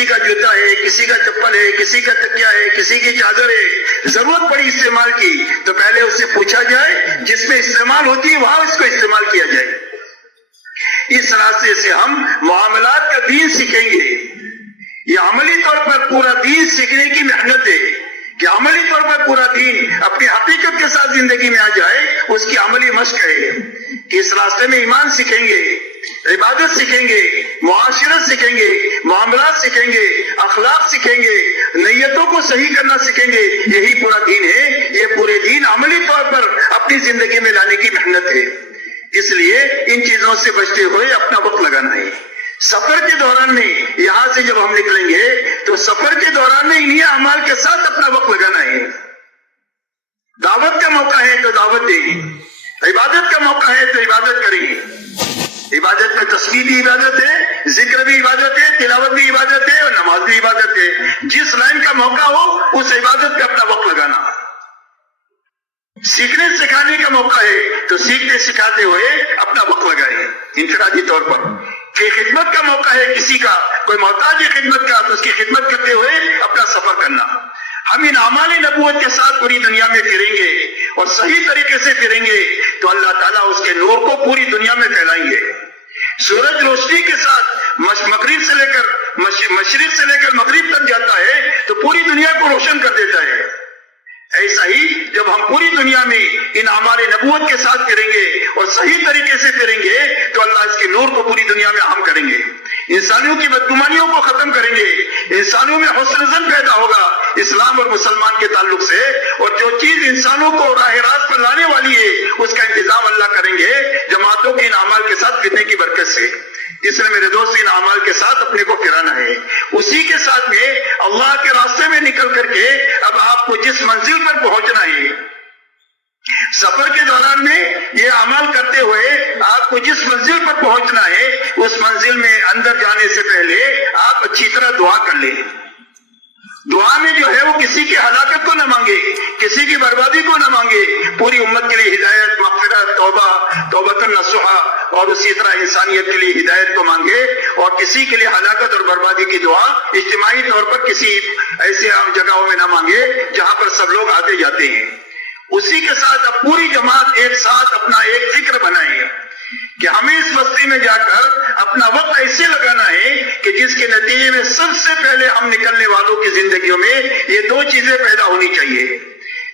کسی کا جوتا ہے، کسی کا چپل ہے، کسی کا تکیا ہے، کسی کی چادر ہے، ضرورت پڑی استعمال کی تو پہلے اس سے پوچھا جائے، جس میں استعمال ہوتی ہے وہاں اس کو استعمال کیا جائے۔ اس راستے سے ہم معاملات کا دین سیکھیں گے۔ یہ عملی طور پر پورا دین سیکھنے کی محنت ہے کہ عملی طور پر پورا دین اپنی حقیقت کے ساتھ زندگی میں آ جائے، اس کی عملی مشق ہے کہ اس راستے میں ایمان سیکھیں گے، عبادت سیکھیں گے، معاشرت سیکھیں گے، معاملات سیکھیں گے، اخلاق سیکھیں گے، نیتوں کو صحیح کرنا سیکھیں گے۔ یہی پورا دین ہے۔ یہ پورے دین عملی طور پر اپنی زندگی میں لانے کی محنت ہے۔ اس لیے ان چیزوں سے بچتے ہوئے اپنا وقت لگانا ہے۔ سفر کے دوران میں یہاں سے جب ہم نکلیں گے تو سفر کے دوران میں انہی اعمال کے ساتھ اپنا وقت لگانا ہے۔ دعوت کا موقع ہے تو دعوت دیں گے، عبادت کا موقع ہے تو عبادت کریں گے۔ عبادت میں تسبیح بھی عبادت ہے، ذکر بھی عبادت ہے، تلاوت بھی عبادت ہے اور نماز بھی عبادت ہے۔ جس لائن کا موقع ہو اس عبادت پہ اپنا وقت لگانا۔ سیکھنے سکھانے کا موقع ہے تو سیکھنے سکھاتے ہوئے اپنا وقت لگائیں انفرادی طور پر۔ کہ خدمت کا موقع ہے کسی کا، کوئی محتاج ہے خدمت کا، تو اس کی خدمت کرتے ہوئے اپنا سفر کرنا۔ ہم ان اعمال نبوت کے ساتھ پوری دنیا میں پھریں گے اور صحیح طریقے سے پھریں گے تو اللہ تعالیٰ اس کے نور کو پوری دنیا میں پھیلائیں گے۔ سورج روشنی کے ساتھ مغرب سے لے کر مشرق سے لے کر مغرب تک جاتا ہے تو پوری دنیا کو روشن کر دیتا ہے۔ ایسا ہی جب ہم پوری دنیا میں ان اعمال نبوت کے ساتھ پھریں گے اور صحیح طریقے سے پھریں گے تو اللہ اس کے نور کو پوری دنیا میں عام کریں گے، انسانیوں کی بدگمانیوں کو ختم کریں گے، انسانوں میں حسن ظن پیدا ہوگا اسلام اور مسلمان کے تعلق سے، اور جو چیز انسانوں کو راہ راست پر لانے والی ہے اس کا انتظام اللہ کریں گے جماعتوں کے ان اعمال کے ساتھ پھرنے کی برکت سے۔ اس لیے میرے دوست ان اعمال کے ساتھ اپنے کو پھرانا ہے۔ اسی کے ساتھ میں اللہ کے راستے میں نکل کر کے اب آپ کو جس منزل پر پہنچنا ہے، سفر کے دوران میں یہ عمل کرتے ہوئے آپ کو جس منزل پر پہنچنا ہے اس منزل میں اندر جانے سے پہلے آپ اچھی طرح دعا کر لیں۔ دعا میں جو ہے وہ کسی کی ہلاکت کو نہ مانگے، کسی کی بربادی کو نہ مانگے، پوری امت کے لیے ہدایت، مغفرت، توبۃ نصوحہ اور اسی طرح انسانیت کے لیے ہدایت کو مانگے، اور کسی کے لیے ہلاکت اور بربادی کی دعا اجتماعی طور پر کسی ایسے جگہوں میں نہ مانگے جہاں پر سب لوگ آتے جاتے ہیں۔ اسی کے ساتھ اب پوری جماعت ایک ساتھ اپنا ایک فکر بنائے کہ ہمیں اس بستی میں جا کر اپنا وقت ایسے لگانا ہے کہ جس کے نتیجے میں سب سے پہلے ہم نکلنے والوں کی زندگیوں میں یہ دو چیزیں پیدا ہونی چاہیے۔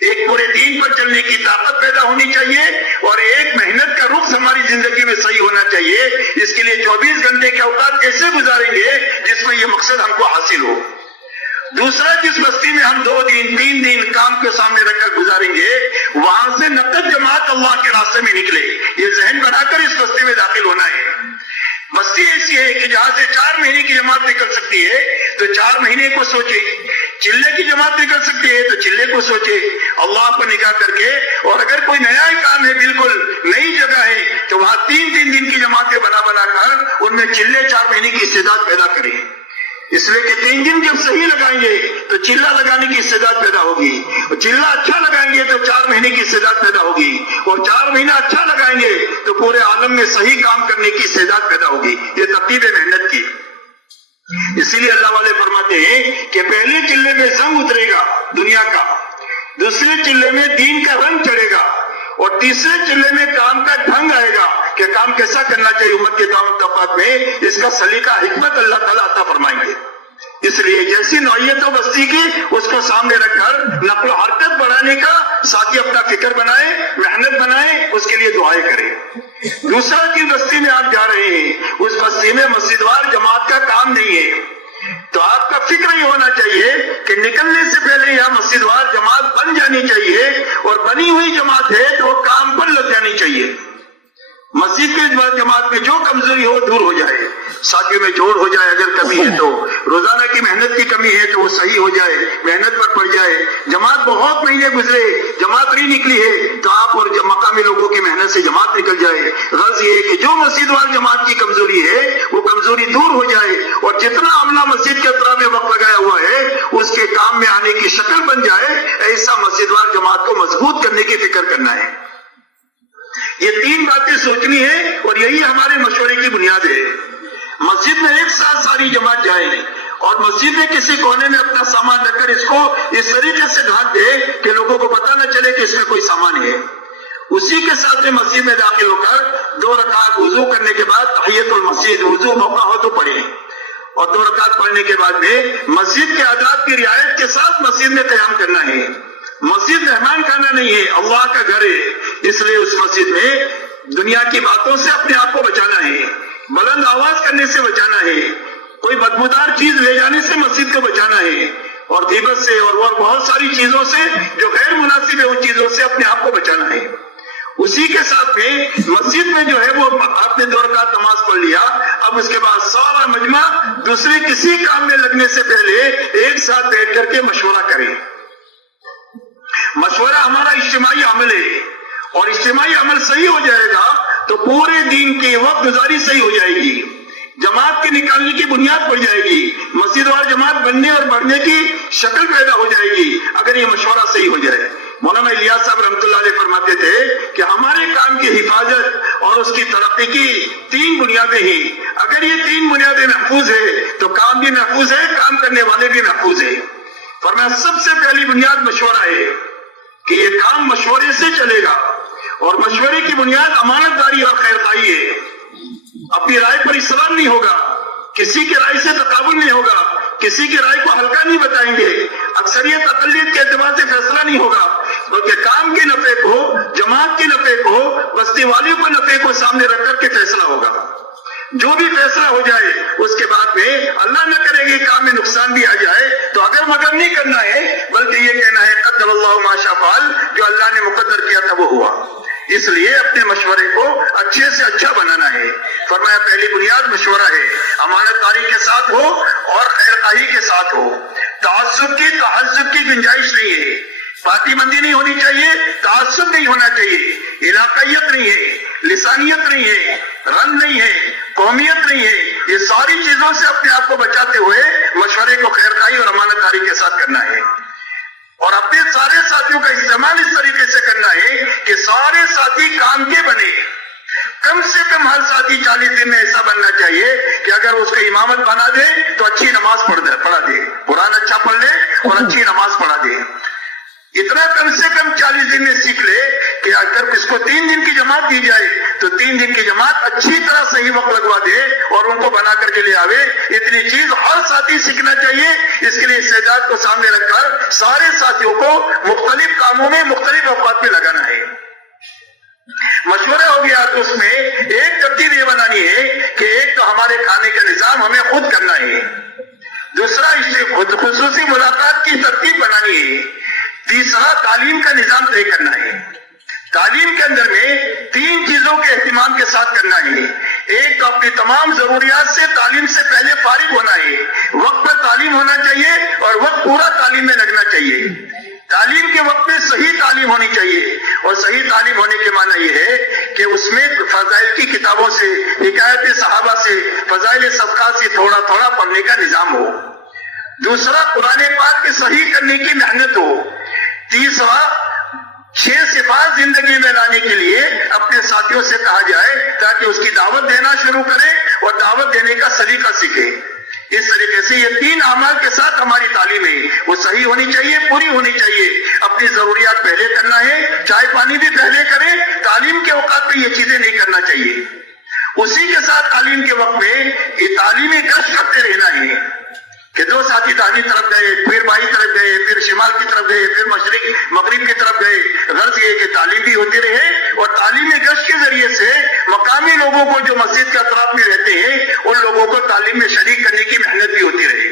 ایک پورے دین پر چلنے کی طاقت پیدا ہونی چاہیے اور ایک محنت کا رخ ہماری زندگی میں صحیح ہونا چاہیے۔ اس کے لیے 24 گھنٹے کے اوقات کیسے گزاریں گے جس میں یہ مقصد ہم کو حاصل ہو۔ دوسرا، جس بستی میں ہم 2 دن 3 دن کام کے سامنے رکھ کر گزاریں گے وہاں سے نقد جماعت اللہ کے راستے میں نکلے، یہ ذہن بنا کر اس بستی میں داخل ہونا ہے۔ بستی ایسی ہے کہ جہاں سے 4 مہینے کی جماعت نکل سکتی ہے تو 4 مہینے کو سوچے، چلے کی جماعت نکل سکتی ہے تو چلے کو سوچے اللہ پر نگاہ کر کے، اور اگر کوئی نیا کام ہے بالکل نئی جگہ ہے تو وہاں 3 دن کی جماعتیں بنا کر ان میں چلے 4 مہینے کی استعداد پیدا کریں۔ اس لیے کہ 3 دن جب صحیح لگائیں گے تو چلہ لگانے کی استعداد پیدا ہوگی، اور چلہ اچھا لگائیں گے تو 4 مہینے کی استعداد پیدا ہوگی، اور 4 مہینہ اچھا لگائیں گے تو پورے عالم میں صحیح کام کرنے کی استعداد پیدا ہوگی۔ یہ ترتیب ہے محنت کی۔ اسی لیے اللہ والے فرماتے ہیں کہ پہلے چلے میں زنگ اترے گا دنیا کا، دوسرے چلے میں دین کا رنگ چڑھے گا، اور تیسرے چلے میں کام کا ڈھنگ آئے گا کہ کام کیسا کرنا چاہیے امت کے تمام طبقات میں، اس کا سلیقہ حکمت اللہ تعالیٰ عطا فرمائیں گے۔ اس لیے جیسی نوعیت و بستی کی اس کو سامنے رکھ کر نقل و حرکت بڑھانے کا ساتھی اپنا فکر بنائے، محنت بنائے، اس کے لیے دعائیں کریں۔ دوسرا، جس بستی میں آپ جا رہے ہیں اس بستی میں مسجد وار جماعت کا کام نہیں ہے تو آپ کا فکر یہ ہونا چاہیے کہ نکلنے سے پہلے یہاں مسجد وار جماعت بن جانی چاہیے، اور بنی ہوئی جماعت ہے تو وہ کام پر لگ جانی چاہیے۔ مسجد کے جماعت میں جو کمزوری ہو دور ہو جائے، ساتھیوں میں جوڑ ہو جائے، اگر کمی ہے تو روزانہ کی محنت کی کمی ہے تو وہ صحیح ہو جائے، محنت پر پڑ جائے۔ جماعت بہت مہینے گزرے جماعت نہیں نکلی ہے تو آپ اور مقامی لوگوں کی محنت سے جماعت نکل جائے۔ غرض یہ ہے کہ جو مسجد وال جماعت کی کمزوری ہے وہ کمزوری دور ہو جائے، اور جتنا عملہ مسجد کے اطراف میں وقت لگایا ہوا ہے اس کے کام میں آنے کی شکل بن جائے، ایسا مسجد وال جماعت کو مضبوط کرنے کی فکر کرنا ہے۔ یہ 3 باتیں سوچنی ہے اور یہی ہمارے مشورے کی بنیاد ہے۔ مسجد میں ایک ساتھ ساری جماعت جائے اور اور مسجد میں کسی کونے میں اپنا سامان رکھ کر اس کو اس طریقے سے ڈھانپ دے کہ لوگوں کو پتہ نہ چلے کہ اس میں کوئی سامان ہے. اسی کے ساتھ میں مسجد میں داخل ہو کر 2 رکعت وضو کرنے کے بعد تحیت المسجد، وضو موقع ہو تو پڑھے، اور 2 رکعت پڑھنے کے بعد میں مسجد کے آداب کی رعایت کے ساتھ مسجد میں قیام کرنا ہے. مسجد مہمان خانہ نہیں ہے، اللہ کا گھر ہے، اس لیے اس مسجد میں دنیا کی باتوں سے اپنے آپ کو بچانا ہے، بلند آواز کرنے سے بچانا ہے، کوئی بدبودار چیز لے جانے سے مسجد کو بچانا ہے، اور غیبت سے اور بہت ساری چیزوں سے جو غیر مناسب ہے ان چیزوں سے اپنے آپ کو بچانا ہے. اسی کے ساتھ میں مسجد میں جو ہے وہ آپ نے 2 رکعت نماز پڑھ لیا، اب اس کے بعد سارا مجمع دوسرے کسی کام میں لگنے سے پہلے ایک ساتھ بیٹھ کر کے مشورہ کریں. مشورہ ہمارا اجتماعی عمل ہے، اور اجتماعی عمل صحیح ہو جائے گا تو پورے دین کی وقت گزاری صحیح ہو جائے گی، جماعت کے نکالنے کی بنیاد پڑ جائے گی، مسجد اور جماعت بننے اور بڑھنے کی شکل پیدا ہو جائے گی اگر یہ مشورہ صحیح ہو جائے. مولانا الیاس صاحب رحمۃ اللہ علیہ فرماتے تھے کہ ہمارے کام کی حفاظت اور اس کی ترقی کی 3 بنیادیں ہیں. اگر یہ 3 بنیادیں محفوظ ہے تو کام بھی محفوظ ہے، کام کرنے والے بھی محفوظ ہیں. فرمایا سب سے پہلی بنیاد مشورہ ہے کہ یہ کام مشورے سے چلے گا، اور مشورے کی بنیاد امانت داری اور خیر خواہی ہے. اپنی رائے پر اصرار نہیں ہوگا، کسی کی رائے سے تقابل نہیں ہوگا، کسی کی رائے کو ہلکا نہیں بتائیں گے، اکثریت اقلیت کے اعتبار سے فیصلہ نہیں ہوگا، بلکہ کام کے نفع کو، جماعت کے نفع کو، بستی والیوں کو نفع کو سامنے رکھ کر کے فیصلہ ہوگا. جو بھی فیصلہ ہو جائے اس کے بعد میں اللہ نہ کرے گی کام میں نقصان بھی آ جائے تو اگر مگر نہیں کرنا ہے، بلکہ یہ کہنا ہے قدر اللہ ما شاء فعل، جو اللہ نے مقدر کیا تھا وہ ہوا. اس لیے اپنے مشورے کو اچھے سے اچھا بنانا ہے. فرمایا پہلی بنیاد مشورہ ہے، امانت داری کے ساتھ ہو اور خیر خواہی کے ساتھ ہو. تعصب کی تحزب کی گنجائش نہیں ہے، پارٹی بندی نہیں ہونی چاہیے، تعصب نہیں ہونا چاہیے، علاقائیت نہیں ہے، لسانیت نہیں ہے، رنگ نہیں ہے، قومیت نہیں ہے. یہ ساری چیزوں سے اپنے آپ کو بچاتے ہوئے مشورے کو خیر خواہی اور امانت داری کے ساتھ کرنا ہے، اور اپنے سارے ساتھیوں کا استعمال اس طریقے سے کرنا ہے کہ سارے ساتھی کام کے بنے. کم سے کم ہر ساتھی 40 دن میں ایسا بننا چاہیے کہ اگر اس کو امامت بنا دے تو اچھی نماز پڑھا دے، قرآن اچھا پڑھ لے اور اچھی نماز پڑھا دے. اتنا کم سے کم 40 دن میں سیکھ لے کہ اگر اس کو 3 دن کی جماعت دی جائے تو 3 دن کی جماعت اچھی طرح صحیح وقت لگوا دے اور ان کو بنا کر کے لے آوے. اتنی چیز ہر ساتھی سیکھنا چاہیے. اس کے لیے استعداد کو سامنے رکھ کر سارے ساتھیوں کو مختلف کاموں میں مختلف اوقات میں لگانا ہے. مشورہ ہو گیا تو اس میں ایک ترتیب یہ بنانی ہے کہ ایک تو ہمارے کھانے کا نظام ہمیں خود کرنا ہے، دوسرا خصوصی ملاقات کی ترتیب بنانی ہے، تیسرا تعلیم کا نظام طے کرنا ہے. تعلیم کے اندر میں 3 چیزوں کے اہتمام کے ساتھ کرنا ہے. ایک تو اپنی تمام ضروریات سے تعلیم سے پہلے فارغ ہونا ہے، وقت پر تعلیم ہونا چاہیے اور وقت پورا تعلیم میں لگنا چاہیے. تعلیم کے وقت میں صحیح تعلیم ہونی چاہیے، اور صحیح تعلیم ہونے کے معنی یہ ہے کہ اس میں فضائل کی کتابوں سے، حکایت صحابہ سے، فضائل صدقات سے تھوڑا تھوڑا پڑھنے کا نظام ہو. دوسرا قرآن پاک کے صحیح کرنے کی محنت ہو. تیسرا 6 صفات زندگی میں لانے کے لیے اپنے ساتھیوں سے کہا جائے تاکہ اس کی دعوت دینا شروع کرے اور دعوت دینے کا سلیقہ سیکھے. اس طریقے سے یہ 3 اعمال کے ساتھ ہماری تعلیم ہے، وہ صحیح ہونی چاہیے، پوری ہونی چاہیے. اپنی ضروریات پہلے کرنا ہے، چائے پانی بھی پہلے کریں. تعلیم کے اوقات پہ یہ چیزیں نہیں کرنا چاہیے. اسی کے ساتھ تعلیم کے وقت میں یہ تعلیمی گشت کرتے رہنا ہے کہ 2 ساتھی داہنی طرف گئے، پھر بائیں طرف گئے، پھر شمال کی طرف گئے، پھر مشرق مغرب کی طرف گئے. غرض یہ کہ تعلیم بھی ہوتی رہے اور تعلیمی گشت کے ذریعے سے مقامی لوگوں کو جو مسجد کے اطراف میں رہتے ہیں ان لوگوں کو تعلیم میں شریک کرنے کی محنت بھی ہوتی رہے.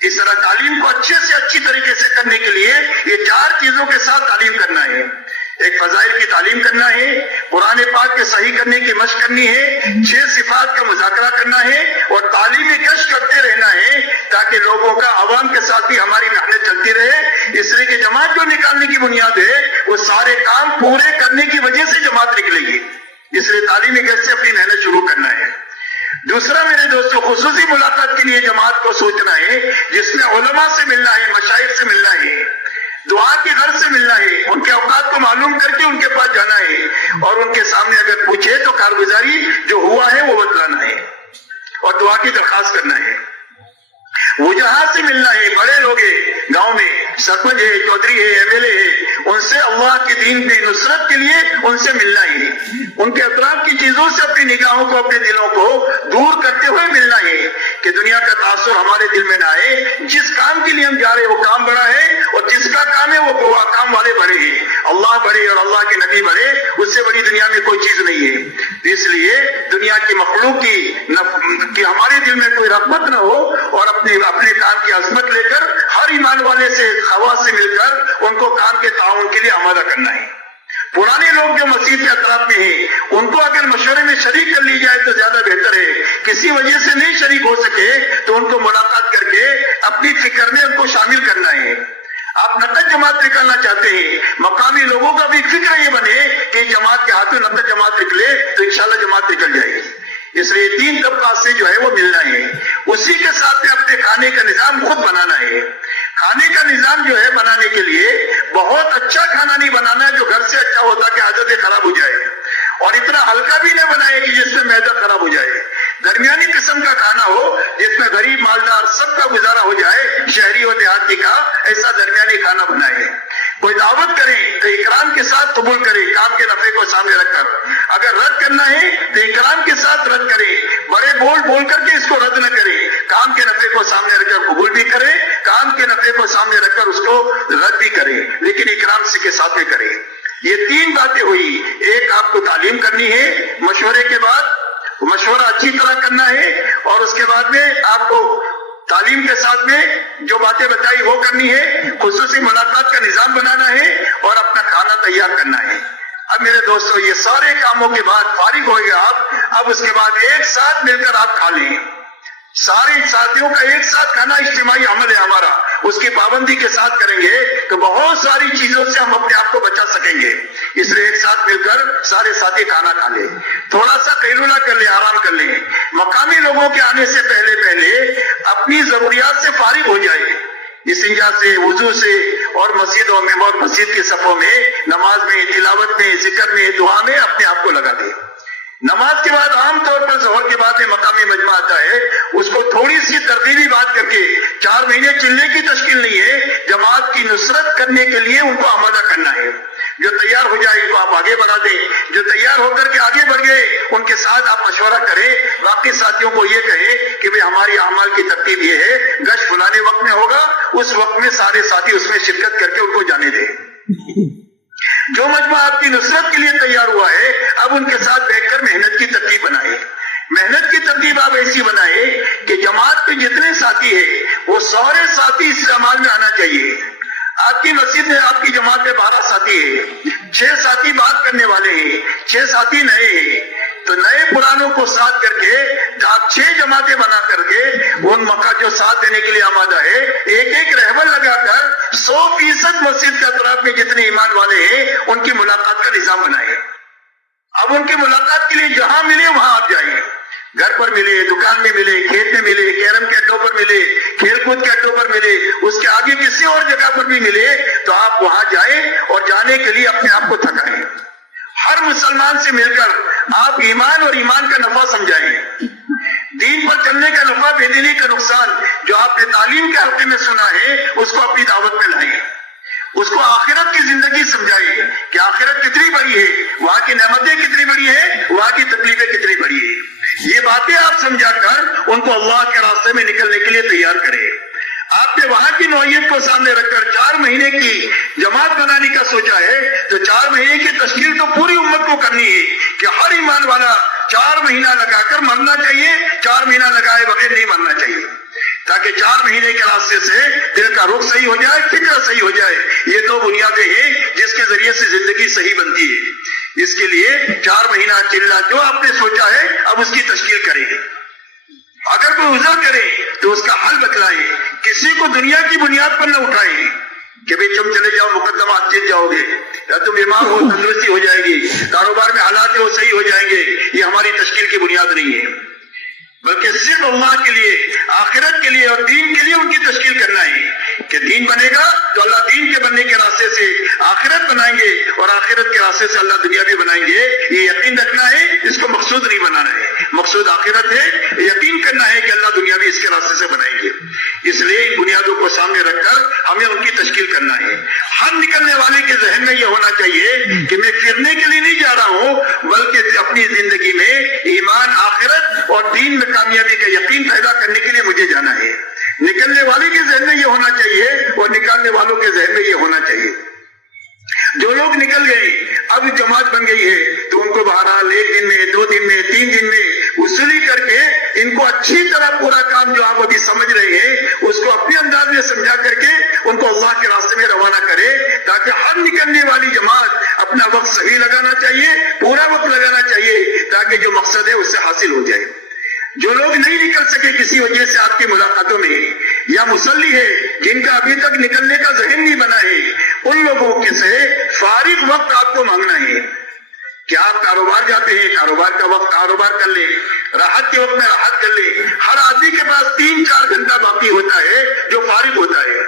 اس طرح تعلیم کو اچھے سے اچھی طریقے سے کرنے کے لیے یہ 4 چیزوں کے ساتھ تعلیم کرنا ہے. ایک فضائل کی تعلیم کرنا ہے، قرآن پاک کے صحیح کرنے کی مشق کرنی ہے، 6 صفات کا مذاکرہ کرنا ہے اور تعلیمی گشت کرتے رہنا ہے تاکہ لوگوں کا عوام کے ساتھ بھی ہماری محنت چلتی رہے. اس لیے کہ جماعت جو نکالنے کی بنیاد ہے وہ سارے کام پورے کرنے کی وجہ سے جماعت نکلے گی. اس لیے تعلیمی گشت سے اپنی محنت شروع کرنا ہے. دوسرا میرے دوستوں، خصوصی ملاقات کے لیے جماعت کو سوچنا ہے جس میں علماء سے ملنا ہے، مشائخ سے ملنا ہے، دعا کے گھر سے ملنا ہے، ان کے اوقات کو معلوم کر کے ان کے پاس جانا ہے اور ان کے سامنے اگر پوچھے تو کارگزاری جو ہوا ہے وہ بتلانا ہے اور دعا کی درخواست کرنا ہے. وہ جہاں سے ملنا ہے، بڑے لوگ ہیں گاؤں میں، سرپنچ ہے، چودھری ہے، ایم ایل اے ہے، ان سے اللہ کے دین کی نصرت کے لیے ان سے ملنا ہی، ان کے اطراف کی چیزوں سے اپنی نگاہوں کو، اپنے دلوں کو دور کرتے ہوئے ملنا ہے کہ دنیا کا تاثر ہمارے دل میں نہ آئے۔ جس کام کے لیے ہم جا رہے ہیں وہ کام بڑا ہے، اور جس کا کام ہے وہ کام والے بڑے ہیں، اللہ بڑے اور اللہ کے نبی بڑے، اس سے بڑی دنیا میں کوئی چیز نہیں ہے۔ اس لیے دنیا کی مخلوق کی ہمارے دل میں کوئی رغبت نہ ہو، اور اپنے کام کی عظمت لے کر ہر ایمان والے سے، خواص سے مل کر ان کو کام کے تعاون کے لیے آمادہ کرنا ہے۔ پرانے لوگ جو مسجد کے اطراف میں ہیں ان کو اگر مشورے میں شریک کر لی جائے تو زیادہ بہتر ہے۔ کسی وجہ سے نہیں شریک ہو سکے تو ان کو ملاقات کر کے اپنی فکر میں ان کو شامل کرنا ہے۔ آپ نقد جماعت نکالنا چاہتے ہیں، مقامی لوگوں کا بھی فکر یہ بنے کہ جماعت کے ہاتھوں نقد جماعت نکلے تو انشاءاللہ جماعت نکل جائے گی۔ اس لیے تین طبقات سے جو ہے وہ ملنا ہے، اسی کے ساتھ میں اپنے کھانے کا نظام خود بنانا ہے۔ کھانے کا نظام جو ہے بنانے کے لیے بہت اچھا کھانا نہیں بنانا ہے جو گھر سے اچھا ہوتا کہ عادتیں خراب ہو جائے، اور اتنا ہلکا بھی نہیں بنائے کہ جس میں معدہ خراب ہو جائے۔ درمیانی قسم کا کھانا ہو جس میں غریب مالدار سب کا گزارا ہو جائے، شہری و دیہاتی کا، ایسا درمیانی کھانا بنائے۔ کوئی دعوت کرے تو اکرام کے ساتھ قبول کرے، کام کے نفع کو سامنے رکھ کر۔ اگر رد کرنا ہے تو اکرام کے ساتھ رد کرے، بڑے بول کر کے اس کو رد نہ کرے، کام کے نفع کو سامنے رکھ کر قبول بھی کرے، کام کے نفع کو سامنے رکھ کر اس کو رد بھی کرے، لیکن اکرام سے کے ساتھ میں کرے۔ یہ تین باتیں ہوئی۔ ایک، آپ کو تعلیم کرنی ہے، مشورے کے بعد مشورہ اچھی طرح کرنا ہے، اور اس کے بعد میں آپ کو تعلیم کے ساتھ میں جو باتیں بتائی وہ کرنی ہے، خصوصی ملاقات کا نظام بنانا ہے، اور اپنا کھانا تیار کرنا ہے۔ اب میرے دوستو، یہ سارے کاموں کے بعد فارغ ہوئے آپ، اب اس کے بعد ایک ساتھ مل کر آپ کھا لیں۔ سارے ساتھیوں کا ایک ساتھ کھانا اجتماعی عمل ہے ہمارا، اس کی پابندی کے ساتھ کریں گے تو بہت ساری چیزوں سے ہم اپنے آپ کو بچا سکیں گے۔ اس لیے ایک ساتھ مل کر سارے ساتھی کھانا کھا لیں، تھوڑا سا قیلولہ کر لیں، آرام کر لیں، مقامی لوگوں کے آنے سے پہلے اپنی ضروریات سے فارغ ہو جائے، استنجا سے، وضو سے، اور مسجدوں میں اور مسجد کے صفوں میں، نماز میں، تلاوت میں، ذکر میں، دعا میں اپنے آپ کو لگا دیں۔ نماز کے بعد عام طور پر ظہر کے بعد میں مقامی مجمع آتا ہے، اس کو تھوڑی سی ترغیبی بات کر کے، 4 مہینے چلنے کی تشکیل نہیں ہے، جماعت کی نصرت کرنے کے لیے ان کو آمادہ کرنا ہے۔ جو تیار ہو جائے ان کو آپ آگے بڑھا دیں، جو تیار ہو کر کے آگے بڑھ گئے ان کے ساتھ آپ مشورہ کریں، باقی ساتھیوں کو یہ کہیں کہ ہماری اعمال کی ترتیب یہ ہے، گشت فلانے وقت میں ہوگا، اس وقت میں سارے ساتھی اس میں شرکت کر کے ان کو جانے دیں۔ جو مجمع آپ کی نصرت کے لیے تیار ہوا ہے، اب ان کے ساتھ بیٹھ کر محنت کی ترتیب بنائے۔ محنت کی ترتیب آپ ایسی بنائے کہ جماعت کے جتنے ساتھی ہیں وہ سارے ساتھی اس عمل میں آنا چاہیے۔ آپ کی مسجد میں، آپ کی جماعت میں 12 ساتھی ہیں، 6 ساتھی بات کرنے والے ہیں، 6 ساتھی نئے ہیں، تو نئے پرانوں کو ساتھ کر کے آپ 6 جماعتیں بنا کر کے ان مکہ جو ساتھ دینے کے لیے آمادہ ہے، ایک رہبر لگا کر 100% مسجد کے اطراف میں جتنے ایمان والے ہیں ان کی ملاقات کا نظام بنائے۔ اب ان کی ملاقات کے لیے جہاں ملے وہاں آپ جائیں، گھر پر ملے، دکان میں ملے، کھیت میں ملے، کیرم کے اڈوں پر ملے، کھیل کود کے اڈوں پر ملے، اس کے آگے کسی اور جگہ پر بھی ملے تو آپ وہاں جائیں، اور جانے کے لیے اپنے آپ کو تھکائیں۔ ہر مسلمان سے مل کر آپ ایمان اور ایمان کا نفع سمجھائیں، دین پر چلنے کا نفع، بے دینی کا نقصان جو آپ نے تعلیم کے حلقے میں سنا ہے اس کو اپنی دعوت میں لائیں، اس کو آخرت کی زندگی سمجھائیے کہ آخرت کتنی بڑی ہے، وہاں کی نعمتیں کتنی بڑی ہیں، وہاں کی تکلیفیں کتنی بڑی ہیں۔ یہ باتیں آپ سمجھا کر ان کو اللہ کے راستے میں نکلنے کے لیے تیار کریں۔ آپ نے وہاں کی نوعیت کو سامنے رکھ کر 4 مہینے کی جماعت بنانے کا سوچا ہے تو 4 مہینے کی تشکیل تو پوری امت کو کرنی ہے کہ ہر ایمان والا 4 مہینہ لگا کر مرنا چاہیے، 4 مہینہ لگائے بغیر نہیں مرنا چاہیے، تاکہ 4 مہینے کے راستے سے دل کا رخ صحیح ہو جائے، فکر صحیح ہو جائے۔ یہ 2 بنیادیں ہیں جس کے ذریعے سے زندگی صحیح بنتی ہے۔ اس کے لیے 4 مہینہ چلنا جو آپ نے سوچا ہے اب اس کی تشکیل کریں گے۔ اگر کوئی عذر کرے تو اس کا حل بتلائیں، کسی کو دنیا کی بنیاد پر نہ اٹھائیں کہ بھئی تم چلے جاؤ مقدمات جیت جاؤ گے، یا تم بیمار ہو تندرستی ہو جائے گی، کاروبار میں حالات وہ صحیح ہو جائیں گے۔ یہ ہماری تشکیل کی بنیاد نہیں ہے، بلکہ صرف اللہ کے لیے، آخرت کے لیے اور دین کے لیے ان کی تشکیل کرنا ہے۔ کہ دین بنے گا تو اللہ دین کے بننے کے راستے سے آخرت بنائیں گے اور آخرت کے راستے سے اللہ دنیا بھی بنائیں گے. یہ یقین رکھنا ہے, اس کو مقصود نہیں بنانا ہے. مقصود آخرت ہے, یقین کرنا ہے کہ اللہ دنیا بھی اس کے راستے سے بنائیں گے. اس لیے ان بنیادوں کو سامنے رکھ کر ہمیں ان کی تشکیل کرنا ہے. ہر نکلنے والے کے ذہن میں یہ ہونا چاہیے کہ میں پھرنے کے لیے نہیں جا رہا ہوں, بلکہ اپنی زندگی میں ایمان, آخرت اور دین میں کامیابی کا یقین پیدا کرنے کے لیے مجھے جانا ہے. نکلنے والے کے ذہن میں یہ ہونا چاہیے اور نکالنے والوں کے ذہن میں یہ ہونا چاہیے. جو لوگ نکل گئے, اب جماعت بن گئی ہے, تو ان کو بہرحال 1 دن میں, 2 دن میں, 3 دن میں وصولی کر کے ان کو اچھی طرح پورا کام جو آپ ابھی سمجھ رہے ہیں اس کو اپنے انداز میں سمجھا کر کے ان کو اللہ کے راستے میں روانہ کرے, تاکہ ہر نکلنے والی جماعت اپنا وقت صحیح لگانا چاہیے, پورا وقت لگانا چاہیے, تاکہ جو مقصد ہے اس سے حاصل ہو جائے. جو لوگ نہیں نکل سکے کسی وجہ سے آپ کی ملاقاتوں میں, یا مسلی ہے جن کا ابھی تک نکلنے کا ذہن نہیں بنا ہے, ان لوگوں کے سے فارغ وقت آپ کو مانگنا ہے. کہ آپ کاروبار جاتے ہیں, کاروبار کا وقت کاروبار کر لیں, راحت کے وقت میں راحت کر لیں. ہر آدمی کے پاس 3-4 گھنٹہ باقی ہوتا ہے جو فارغ ہوتا ہے,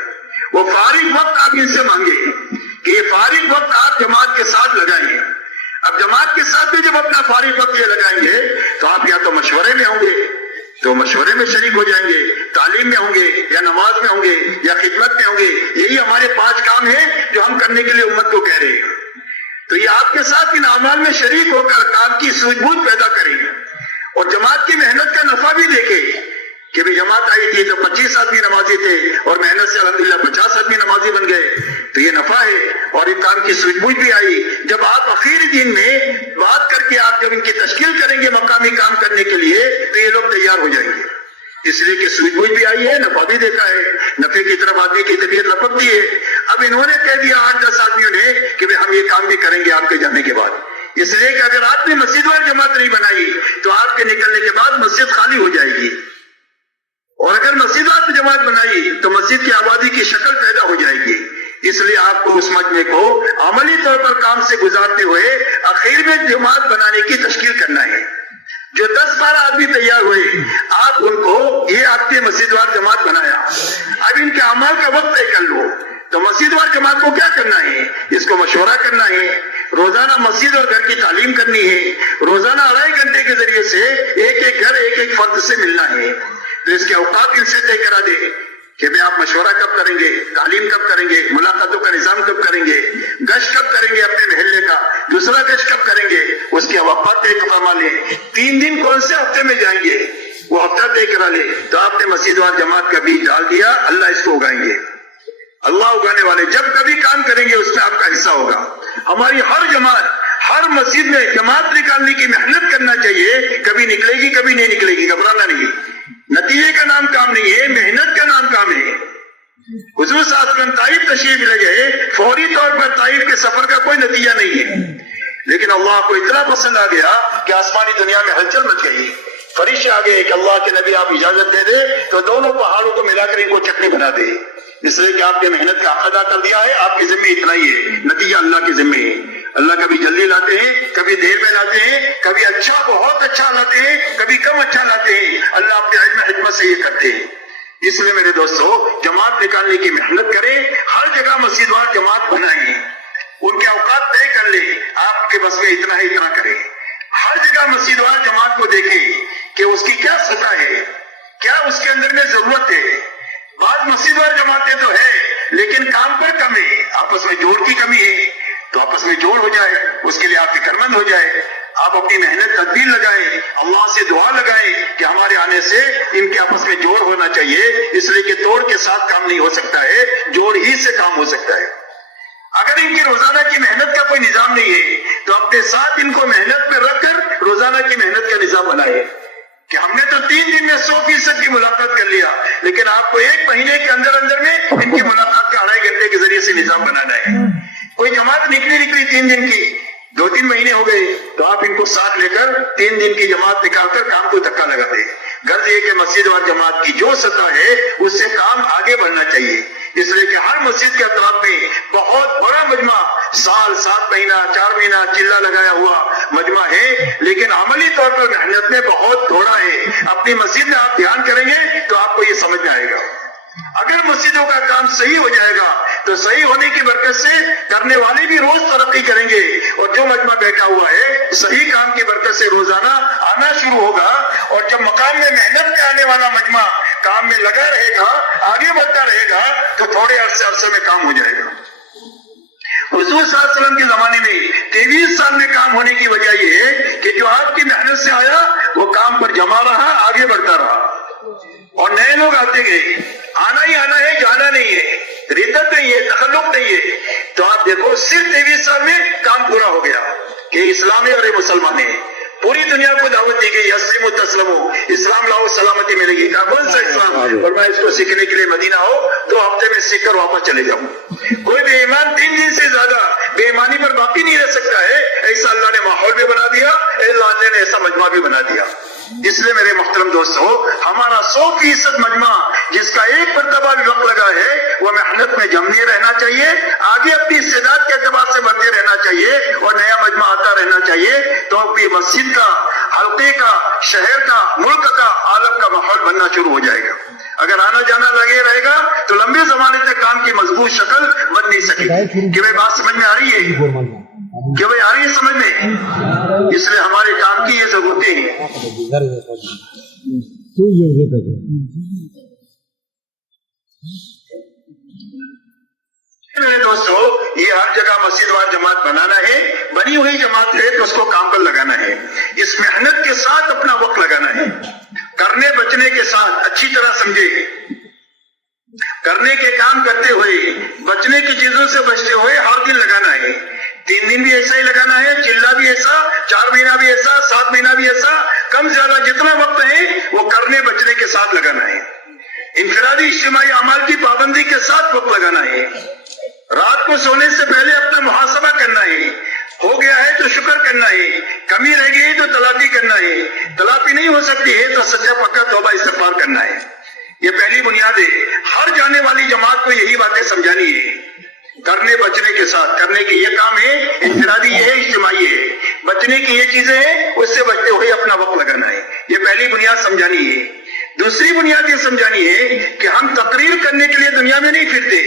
وہ فارغ وقت آپ ان سے مانگیں کہ یہ فارغ وقت آپ جماعت کے ساتھ لگائیں. اب جماعت کے ساتھ بھی جب اپنا فارغ وقت یہ لگائیں گے تو آپ یا تو مشورے میں ہوں گے, تو مشورے میں شریک ہو جائیں گے, تعلیم میں ہوں گے, یا نماز میں ہوں گے, یا خدمت میں ہوں گے. یہی ہمارے 5 کام ہیں جو ہم کرنے کے لیے امت کو کہہ رہے ہیں. تو یہ آپ کے ساتھ ان اعمال میں شریک ہو کر کام کی سوجھ بوجھ پیدا کریں گے, اور جماعت کی محنت کا نفع بھی دیکھیں کہ بھی جماعت آئی تھی تو 25 آدمی نمازی تھے, اور محنت سے الحمدللہ 50 آدمی نمازی بن گئے, تو یہ نفع ہے. اور ان کام کی سوجھ بوجھ بھی آئی. جب آپ اخیر دن میں بات کر کے آپ جب ان کی تشکیل کریں گے مقامی کام کرنے کے لیے, تو یہ لوگ تیار ہو جائیں گے, اس لیے کہ سوجھ بوجھ بھی آئی ہے, نفع بھی دیکھا ہے. نفع کی طرف آدمی کی طبیعت لپکتی ہے. اب انہوں نے کہہ دیا 8-10 آدمیوں نے کہ ہم یہ کام بھی کریں گے آپ کے جانے کے بعد. اس لیے کہ اگر آپ نے مسجد وال جماعت نہیں بنائی تو آپ کے نکلنے کے بعد مسجد خالی ہو جائے گی, اور اگر مسجد وال جماعت بنائی تو مسجد کی آبادی کی شکل پیدا ہو جائے گی. اس لیے آپ کو اس مجمع کو عملی طور پر کام سے گزارتے ہوئے اخیر میں جماعت بنانے کی تشکیل کرنا ہے. جو 10-12 آدمی تیار ہوئے, آپ ان کو یہ آپ کے مسجد وار جماعت بنایا, اب ان کے اعمال کا وقت طے کر لو. تو مسجد وار جماعت کو کیا کرنا ہے, اس کو مشورہ کرنا ہے, روزانہ مسجد اور گھر کی تعلیم کرنی ہے, روزانہ 2.5 گھنٹے کے ذریعے سے ایک گھر ایک فرد سے ملنا ہے. تو اس کے اوقات ان سے طے کرا دے کہ آپ مشورہ کب کریں گے, تعلیم کب کریں گے, ملاقاتوں کا نظام کب کریں گے, گشت کب کریں گے اپنے محلے کا, دوسرا گشت کب کریں گے, اس کے اوقات طے فرما لیں. 3 دن کون سے ہفتے میں جائیں گے وہ ہفتہ طے کرا لے. تو آپ نے مسجد وار جماعت کا بیج ڈال دیا, اللہ اس کو اگائیں گے. اللہ اگانے والے جب کبھی کام کریں گے اس میں آپ کا حصہ ہوگا. ہماری ہر جماعت, ہر مسجد میں جماعت نکالنے کی محنت کرنا چاہیے. کبھی نکلے گی کبھی نہیں نکلے گی, گھبرانا نہیں. نتیجے کا نام کام نہیں ہے, محنت کا نام کام ہے. حضور صلی اللہ علیہ وسلم طائف تشریف لے گئے, فوری طور پر طائف کے سفر کا کوئی نتیجہ نہیں ہے, لیکن اللہ کو اتنا پسند آ گیا کہ آسمانی دنیا میں ہلچل مچ گئی. فرشتے آ گئے کہ اللہ کے نبی آپ اجازت دے دے تو دونوں پہاڑوں کو ملا کر ان کو چٹنی بنا دے, اس لیے کہ آپ نے محنت کا حق ادا کر دیا ہے. آپ کے ذمہ اتنا ہی ہے, نتیجہ اللہ کے ذمہ ہے. اللہ کبھی جلدی لاتے ہیں, کبھی دیر میں لاتے ہیں, کبھی اچھا بہت اچھا لاتے ہیں, کبھی کم اچھا لاتے ہیں. اللہ اپنے علم حکمت سے یہ کرتے ہیں. اس لیے میرے دوستو, جماعت نکالنے کی محنت کریں, ہر جگہ مسجد وار جماعت بنائیں, ان کے اوقات طے کر لیں. آپ کے بس میں اتنا ہی اتنا کریں. ہر جگہ مسجد وار جماعت کو دیکھیں کہ اس کی کیا سطح ہے, کیا اس کے اندر میں ضرورت ہے. بعض مسجد وار جماعتیں تو ہے لیکن کام پر کم ہے, آپس میں جوڑ کی کمی ہے, تو آپس میں جوڑ ہو جائے, اس کے لیے آپ فکر مند ہو جائے. آپ اپنی محنت تدبیر لگائیں, اللہ سے دعا لگائیں کہ ہمارے آنے سے ان کے آپس میں جوڑ ہونا چاہیے. اس لیے کہ توڑ کے ساتھ کام نہیں ہو سکتا ہے, جوڑ ہی سے کام ہو سکتا ہے. اگر ان کی روزانہ کی محنت کا کوئی نظام نہیں ہے تو اپنے ساتھ ان کو محنت پہ رکھ کر روزانہ کی محنت کا نظام بنائے. کہ ہم نے تو 3 دن میں 100% کی ملاقات کر لیا, لیکن آپ کو 1 مہینے کے اندر میں ان کی ملاقات کا 2.5 گھنٹے کے ذریعے سے نظام بنانا ہے. کوئی جماعت نکلی 3 دن کی, 2-3 مہینے ہو گئے, تو آپ ان کو ساتھ لے کر 3 دن کی جماعت نکال کر کام کو دھکا لگا دیں. غرض یہ کہ مسجد وار جماعت کی جو سطح ہے اس سے کام آگے بڑھنا چاہیے. اس لیے کہ ہر مسجد کے اطراف میں بہت بڑا مجمع, سال 7 مہینہ 4 مہینہ چلہ لگایا ہوا مجمع ہے, لیکن عملی طور پر محنت میں بہت تھوڑا ہے. اپنی مسجد میں آپ دھیان کریں گے تو آپ کو یہ سمجھ میں آئے گا. اگر مسجدوں کا کام صحیح ہو جائے گا تو صحیح ہونے کی برکت سے کرنے والے بھی روز ترقی کریں گے، اور جو مجمع بیٹھا ہوا ہے صحیح کام کی برکت سے روزانہ آنا شروع ہوگا، اور جب مقام میں محنت میں آنے والا مجمع کام میں لگا رہے گا، آگے بڑھتا رہے گا، تو تھوڑے عرصے میں کام ہو جائے گا۔ حضور صلی اللہ علیہ وسلم کے زمانے میں 23 سال میں کام ہونے کی وجہ یہ ہے کہ جو آپ کی محنت سے آیا وہ کام پر جمع رہا، آگے بڑھتا رہا، اور نئے لوگ آتے گئے۔ آنا ہی آنا ہے، جانا نہیں ہے، ردت نہیں ہے، تخلق نہیں ہے۔ تو آپ دیکھو صرف 23 سال میں کام پورا ہو گیا کہ اسلام ہے اور یہ مسلمان ہے۔ پوری دنیا کو دعوت دی گئی، اسلموا تسلموا، اسلام لاؤ سلامتی ملے گی۔ کہا کون سا اسلام؟ اور میں اس کو سیکھنے کے لیے مدینہ ہو 2 ہفتے میں سیکھ کر واپس چلے جاؤں۔ کوئی بے ایمان 3 دن سے زیادہ بے ایمانی پر باقی نہیں رہ سکتا ہے، ایسا اللہ نے ماحول بھی بنا دیا، اللہ نے ایسا مجمع بھی بنا دیا۔ اس لیے میرے محترم دوستو، ہمارا 100% مجمع جس کا 1 مرتبہ بھی وقت لگا ہے وہ محنت میں جمنے رہنا چاہیے، آگے اپنی استعداد کے اعتبار سے بڑھتے رہنا چاہیے، اور نیا مجمع آتا رہنا چاہیے، تو اپنی مسجد کا، حلقے کا، شہر کا، ملک کا، عالم کا ماحول بننا شروع ہو جائے گا۔ اگر آنا جانا لگے رہے گا تو لمبے زمانے تک کام کی مضبوط شکل بن نہیں سکے گی۔ کہ بھائی بات سمجھ میں آ رہی ہے؟ کہ بھائی آ رہی ہے سمجھ میں؟ اس لیے ہمارے کام کی یہ ضرورتیں ہیں۔ میرے دوستو، یہ ہر جگہ مسجد وار جماعت بنانا ہے، بنی ہوئی جماعت ہے تو اس کو کام پر لگانا ہے، اس محنت کے ساتھ اپنا وقت لگانا ہے، کرنے بچنے کے ساتھ اچھی طرح سمجھے، کرنے کے کام کرتے ہوئے، بچنے کی چیزوں سے بچتے ہوئے ہر دن لگانا ہے۔ 3 دن بھی ایسا ہی لگانا ہے، چلہ بھی ایسا، 4 مہینہ بھی ایسا، 7 مہینہ بھی ایسا، کم زیادہ جتنا وقت ہے وہ کرنے بچنے کے ساتھ لگانا ہے۔ انفرادی اجتماعی اعمال کی پابندی کے ساتھ وقت لگانا ہے۔ رات کو سونے سے پہلے اپنا محاسبہ کرنا ہے، ہو گیا ہے تو شکر کرنا ہے، کمی رہ گئی تو تلافی کرنا ہے، تلافی نہیں ہو سکتی ہے تو سچا پکا توبہ استغفار کرنا ہے۔ یہ پہلی بنیاد ہے۔ ہر جانے والی جماعت کو یہی باتیں سمجھانی ہے، کرنے بچنے کے ساتھ۔ کرنے کی یہ کام ہے، انفرادی یہ ہے، اجتماعی ہے۔ بچنے کی یہ چیزیں ہیں، اس سے بچتے ہوئے اپنا وقت لگانا ہے۔ یہ پہلی بنیاد سمجھانی ہے۔ دوسری بنیاد یہ سمجھانی ہے کہ ہم تقریر کرنے کے لیے دنیا میں نہیں پھرتے۔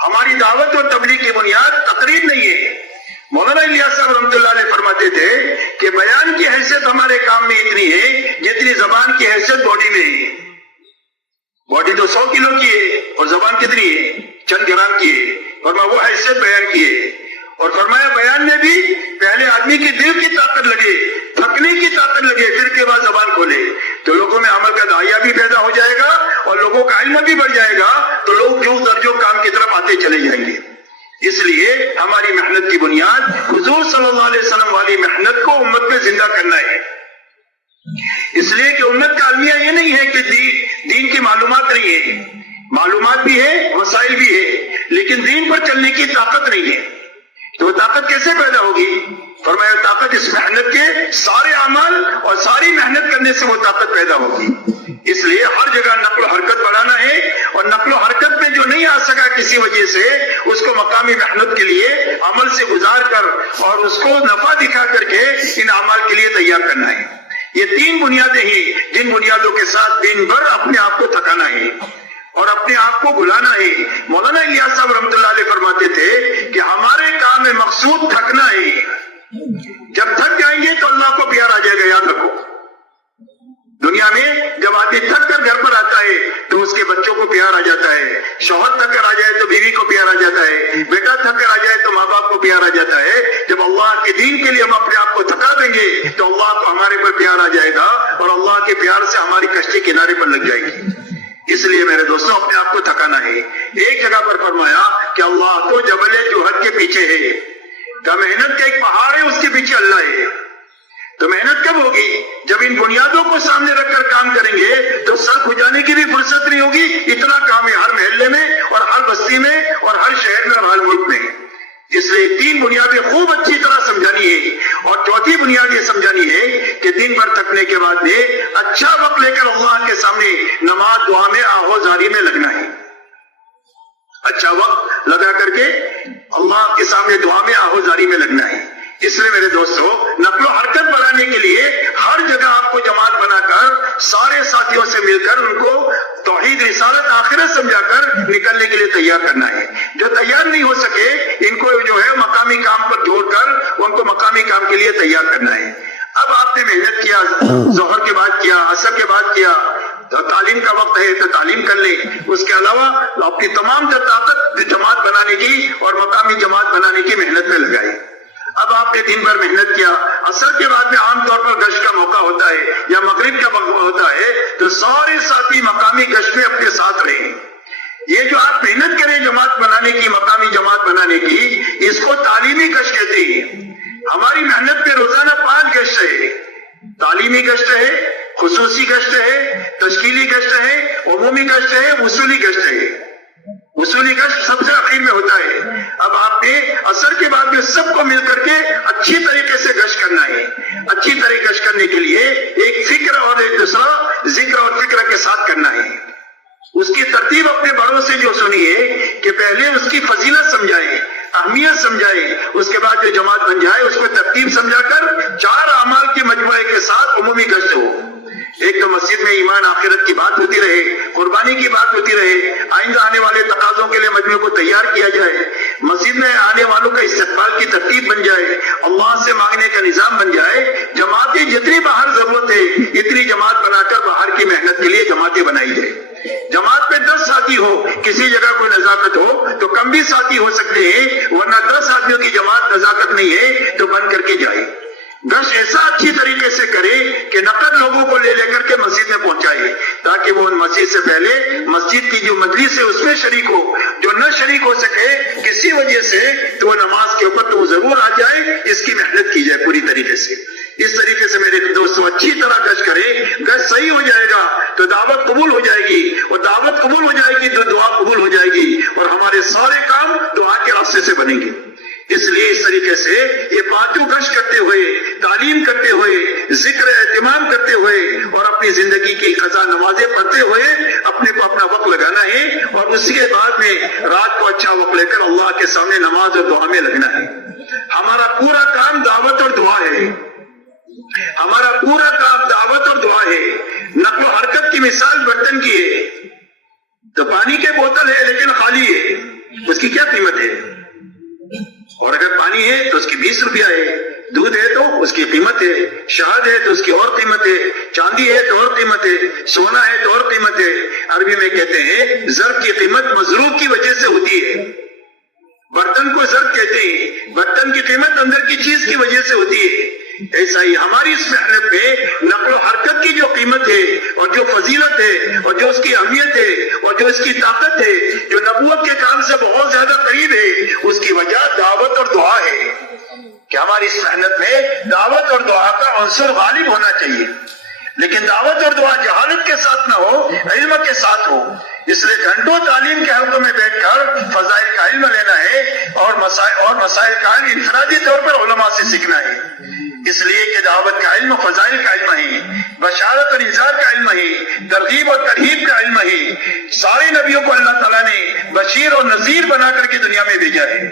ہماری دعوت اور تبلیغ کی بنیاد تقریر نہیں ہے۔ مولانا الیاس صاحب رحمۃ اللہ علیہ فرماتے تھے کہ بیان کی حیثیت ہمارے کام میں اتنی ہے جتنی زبان کی حیثیت باڈی میں ہے۔ باڈی تو 100 کلو کی ہے اور زبان کتنی ہے؟ چند گرام کی ہے، اور وہ حیثیت بیان کی ہے۔ اور فرمایا بیان میں بھی پہلے آدمی کی دل کی طاقت لگے، تھکنے کی طاقت لگے، پھر کے بعد زبان کھولے، تو لوگوں میں عمل کا داعیہ بھی پیدا ہو جائے گا اور لوگوں کا علم بھی بڑھ جائے گا، تو لوگ جو درجوں کام کی طرف آتے چلے جائیں گے۔ اس لیے ہماری محنت کی بنیاد حضور صلی اللہ علیہ وسلم والی محنت کو امت میں زندہ کرنا ہے۔ اس لیے کہ امت کا المیہ یہ نہیں ہے کہ دین کی معلومات نہیں ہے، معلومات بھی ہے، وسائل بھی ہے، لیکن دین پر چلنے کی طاقت نہیں ہے۔ تو وہ طاقت کیسے پیدا ہوگی؟ فرمایا طاقت اس محنت کے سارے اعمال اور ساری محنت کرنے سے وہ طاقت پیدا ہوگی۔ اس لیے ہر جگہ نقل و حرکت بڑھانا ہے، اور نقل و حرکت میں جو نہیں آ سکا کسی وجہ سے اس کو مقامی محنت کے لیے عمل سے گزار کر اور اس کو نفع دکھا کر کے ان اعمال کے لیے تیار کرنا ہے۔ یہ 3 بنیادیں ہیں جن بنیادوں کے ساتھ دن بھر اپنے آپ کو تھکانا ہے اور اپنے آپ کو بھلانا ہے۔ مولانا الیاس صاحب رحمۃ اللہ علیہ فرماتے تھے کہ ہمارے کام میں مقصود تھکنا ہے۔ جب تھک جائیں گے تو اللہ کو پیار آ جائے گا۔ یاد رکھو، دنیا میں جب آدمی تھک کر گھر پر آتا ہے تو اس کے بچوں کو پیار آ جاتا ہے، شوہر تھک کر آ جائے تو بیوی کو پیار آ جاتا ہے، بیٹا تھک کر آ جائے تو ماں باپ کو پیار آ جاتا ہے۔ جب اللہ کے دین کے لیے ہم اپنے آپ کو تھکا دیں گے تو اللہ کو ہمارے پر پیار آ جائے گا، اور اللہ کے پیار سے ہماری کشتی کنارے پر لگ جائے گی۔ اس لیے میرے دوستوں اپنے آپ کو تھکانا ہے۔ ایک جگہ پر فرمایا کہ اللہ تو جبل جوہر کے پیچھے ہے، کہ محنت کا ایک پہاڑ ہے، اس کے پیچھے اللہ ہے۔ تو محنت کب ہوگی؟ جب ان بنیادوں کو سامنے رکھ کر کام کریں گے تو سر کھجانے کی بھی فرصت نہیں ہوگی۔ اتنا کام ہے ہر محلے میں اور ہر بستی میں اور ہر شہر میں اور ہر ملک میں۔ اس لیے 3 بنیادیں خوب اچھی طرح سمجھانی ہے، اور چوتھی بنیاد یہ سمجھانی ہے کہ دن بھر تھکنے کے بعد میں اچھا وقت لے کر اللہ کے سامنے نماز دعا میں آہوزاری میں لگنا ہے۔ اچھا وقت لگا کر کے اللہ کے سامنے دعا میں آہوزاری میں لگنا ہے۔ اس لیے میرے دوستو نقل و حرکت بڑھانے کے لیے ہر جگہ آپ کو جماعت بنا کر سارے ساتھیوں سے مل کر ان کو توحید رسالت آخرت سمجھا کر نکلنے کے لیے تیار کرنا ہے. جو تیار نہیں ہو سکے ان کو جو ہے مقامی کام پر جوڑ کر ان کو مقامی کام کے لیے تیار کرنا ہے. اب آپ نے محنت کیا، ظہر کے بعد کیا، عصر کے بعد کیا، تو تعلیم کا وقت ہے تو تعلیم کر لیں. اس کے علاوہ اپنی تمام طاقت جماعت بنانے کی اور مقامی جماعت بنانے کی محنت میں لگائیں. اب آپ نے دن بھر محنت کیا، عصر کے بعد میں عام طور پر گشت کا موقع ہوتا ہے یا مغرب کا موقع ہوتا ہے، تو سارے ساتھی مقامی گشت میں اپنے ساتھ رہیں. یہ جو آپ محنت کریں جماعت بنانے کی، مقامی جماعت بنانے کی، اس کو تعلیمی گشت کہتے ہیں. ہماری محنت میں روزانہ 5 گشت ہے. تعلیمی گشت ہے، خصوصی گشت ہے، تشکیلی گشت ہے، عمومی گشت ہے، وصولی گشت ہے. وصولی گشت سب سے اخیر میں ہوتا ہے. اب آپ نے عصر کے بعد میں سب کو مل کر کے اچھی طریقے سے گشت کرنا ہے. اچھی طرح گشت کرنے کے لیے ایک فکر اور ایک دوسرا ذکر اور فکر کے ساتھ کرنا ہے. اس کی ترتیب اپنے بڑوں سے جو سنیے کہ پہلے اس کی فضیلت سمجھائے، اہمیت سمجھائے، اس کے بعد جو جماعت بن جائے اس کو ترتیب سمجھا کر 4 اعمال کے مجموعے کے ساتھ عمومی گشت ہو. ایک تو مسجد میں ایمان آخرت کی بات ہوتی رہے، قربانی کی بات ہوتی رہے، آئندہ آنے والے تقاضوں کے لیے مجموعے کو تیار کیا جائے، مسجد میں آنے والوں کا استقبال کی ترتیب بن جائے، اللہ سے مانگنے کا نظام بن جائے. جماعتیں جتنی باہر ضرورت ہے اتنی جماعت بنا کر باہر کی محنت کے لیے جماعتیں بنائی جائے. جماعت میں 10 ساتھی ہو، کسی جگہ کوئی نزاکت ہو تو کم بھی ساتھی ہو سکتے ہیں، ورنہ 10 آدمیوں کی جماعت نزاکت نہیں ہے تو بند کر کے جائے. گشت ایسا اچھی طریقے سے کرے کہ نقد لوگوں کو لے کر کے مسجد میں پہنچائے، تاکہ وہ مسجد سے پہلے مسجد کی جو مجلس ہے اس میں شریک ہو. جو نہ شریک ہو سکے کسی وجہ سے تو وہ نماز کے اوپر تو وہ ضرور آ جائے. اس کی محنت کی جائے پوری طریقے سے. اس طریقے سے میرے دوستوں اچھی طرح گشت کرے. گشت صحیح ہو جائے گا تو دعوت قبول ہو جائے گی، اور دعوت قبول ہو جائے گی تو دعا قبول ہو جائے گی، اور ہمارے سارے کام دعا کے راستے سے بنیں گے. اس لیے اس طریقے سے یہ 5 گشت کرتے ہوئے، تعلیم کرتے ہوئے، ذکر اہتمام کرتے ہوئے اور اپنی زندگی کی قضا نمازیں پڑھتے ہوئے اپنے کو اپنا وقت لگانا ہے. اور اس کے بعد میں رات کو اچھا وقت لے کر اللہ کے سامنے نماز اور دعا میں لگنا ہے. ہمارا پورا کام دعوت اور دعا ہے. ہمارا پورا کام دعوت اور دعا ہے. نقل و حرکت کی مثال برتن کی ہے. تو پانی کے بوتل ہے لیکن خالی ہے، اس کی کیا قیمت ہے؟ اور اگر پانی ہے تو اس کی 20 روپیہ ہے، دودھ ہے تو اس کی قیمت ہے، شہد ہے تو اس کی اور قیمت ہے، چاندی ہے تو اور قیمت ہے، سونا ہے تو اور قیمت ہے. عربی میں کہتے ہیں ظرف کی قیمت مظروف کی وجہ سے ہوتی ہے. برتن کو ظرف کہتے ہیں، برتن کی قیمت اندر کی چیز کی وجہ سے ہوتی ہے. ایسا ہی ہماری اس محنت میں نقل و حرکت کی جو قیمت ہے اور جو فضیلت ہے اور جو اس کی اہمیت ہے اور جو اس کی طاقت ہے، جو نبوت کے کام سے بہت زیادہ قریب ہے، اس کی وجہ دعوت اور دعا ہے. کہ ہماری اس محنت میں دعوت اور دعا کا عنصر غالب ہونا چاہیے. لیکن دعوت اور دعا جہالت کے ساتھ نہ ہو، علم کے ساتھ ہو. اس لیے گھنٹوں تعلیم کے حلقوں میں بیٹھ کر فضائل کا علم لینا ہے اور مسائل کا علم انفرادی طور پر علماء سے سیکھنا ہے. اس لیے کہ دعوت کا علم فضائل کا علم ہے، بشارت اور انذار کا علم ہے، ترغیب اور ترہیب کا علم ہے. سارے نبیوں کو اللہ تعالیٰ نے بشیر اور نذیر بنا کر کے دنیا میں بھیجا ہے.